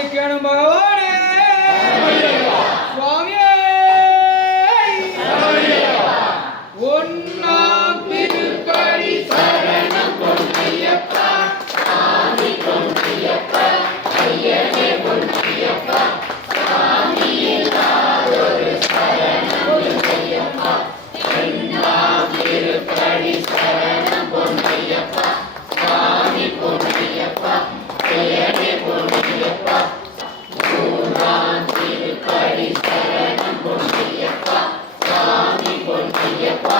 காணிக்கணும் பகவானே சுவாமியே ஒன்னாம் திருப்படி சரணம் பொன்னையப்பா சாமி பொன்னையப்பா ஐயனே பொன்னையப்பா சாமி இல்லாதொரு சரணம் இல்லையப்பா ஒன்னாம் திருப்படி சரணம் பொன்னையப்பா சாமி பொன்னையப்பா ஐயனே பொன்னையப்பா மூன்றாம் திருப்படி சரணம் பொன்னையப்பா சாமி பொன்னையப்பா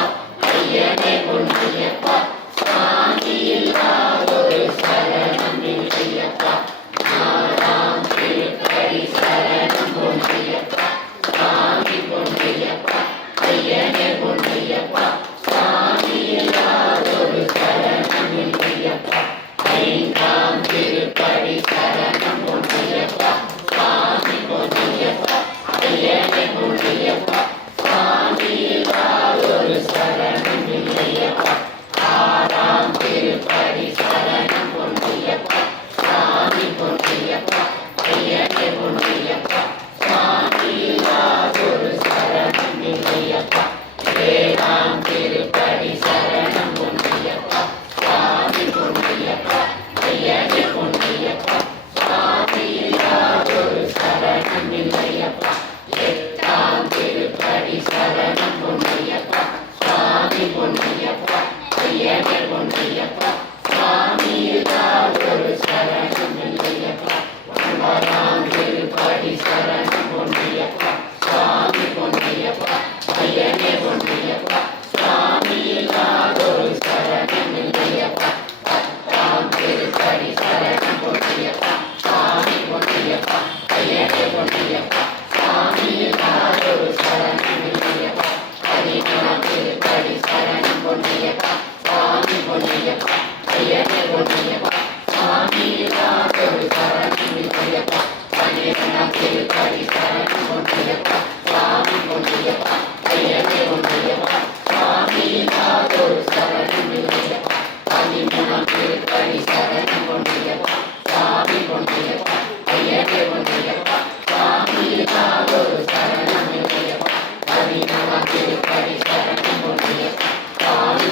ஐயனே பொன்னையப்பா சாமி இல்லாதொரு சரணம் இல்லையப்பா நாலாம் திருப்படி சரணம் பொன்னையப்பா சாமி பொன்னையப்பா ஐயனே பொன்னையப்பா சாமி இல்லாதொரு சரணம் இல்லையப்பா ஐந்தாம் திருப்படி சரணம் பொன்னையப்பா சாமி பொன்னையப்பா ஐயனே பொன்னையப்பா சாமி இல்லாதொரு சரணம் இல்லையப்பா ஆறாம் திருப்படி சரணம் பொன்னையப்பா சாமி பொன்னையப்பா ஐயனே பொன்னையப்பா சாமி இல்லாதொரு சரணம் இல்லையப்பா ஏழாம் திருப்படி சரணம் பொன்னையப்பா சாமி பொன்னையப்பா ஐயனே பொன்னையப்பா சாமி இல்லாதொரு சரணம் இல்லையப்பா எட்டாம் திருப்படி சரணம் பொன்னையப்பா சாமி பொன்னையப்பா ஐயனே பொன்னையப்பா சாமி இல்லாதொரு சரணம் இல்லையப்பா ஒன்பதாம் திருப்படி சரணம் பொன்னையப்பா சாமி பொன்னையப்பா ஐயனே பொன்னையப்பா சாமி இல்லாதொரு சரணம் இல்லையப்பா பத்தாம் திருப்படி சரணம் பொன்னையப்பா சாமி பொன்னையப்பா ஐயனே பொன்னையப்பா சாமி இல்லாதொரு சரணம் இல்லையப்பா பதினொன்றாம் திருப்படி சரணம் பொன்னையப்பா சாமி பொன்னையப்பா ஐயனே பொன்னையப்பா சாமி இல்லாதொரு சரணம் இல்லையப்பா பன்னிரண்டாம் திருப்படி சரணம் பொன்னையப்பா சாமி பொன்னையப்பா ஐயனே பொன்னையப்பா சாமி இல்லாதொரு சரணம் இல்லையப்பா பதிமூணாம் திருப்படி சரணம் பொன்னையப்பா சாமி பொன்னையப்பா ஐயனே பொன்னையப்பா சாமி இல்லாதொரு சரணம் இல்லையப்பா பதினாலாம் திருப்படி சரணம் பொன்னையப்பா சாமி